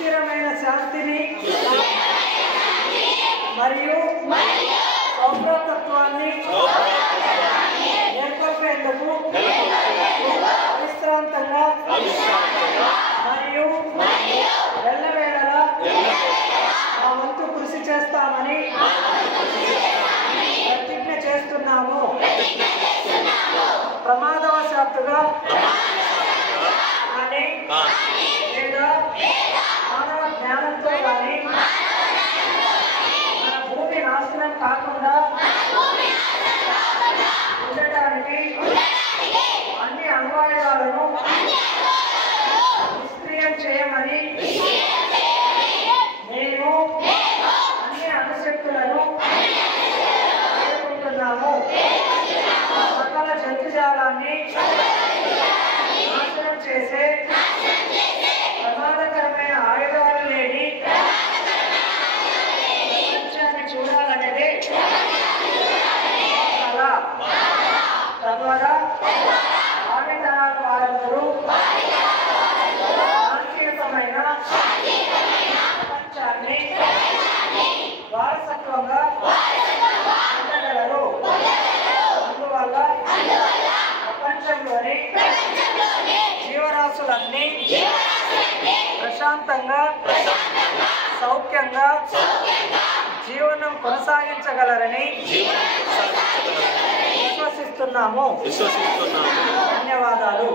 సుస్థిరమైన శాంతిని మరియు సౌభ్రతత్వాన్ని నెలకొల్పేందుకు విశ్రాంతంగా మరియు ఎల్లవేళలా మా వంతు కృషి చేస్తామని ప్రతిజ్ఞ చేస్తున్నాము. ప్రమాదవశాత్తుగా కానీ లేదా మానవ జ్ఞానంతో కానీ మన భూమి నాశనం కాకుండా ఉండటానికి అన్ని అణ్వాయుధాలను నిష్క్రియం చేయమని మేము అన్ని అణుశక్తులను కోరుకుంటున్నాము. సకల జంతుజాలాన్ని నాశనం చేసే ప్రమాదకరమైన ఆయుధాలు లేని ప్రపంచాన్ని చూడాలనేది కళ. తద్వారా భావితరాల వారందరూ శాంతియుతమైన ప్రపంచాన్ని వారసత్వంగా పొందగలరు. అందువల్ల ప్రపంచంలోని జీవరాశులన్నీ ప్రశాంతంగా సౌఖ్యంగా జీవనం కొనసాగించగలరని విశ్వసిస్తున్నాము. ధన్యవాదాలు.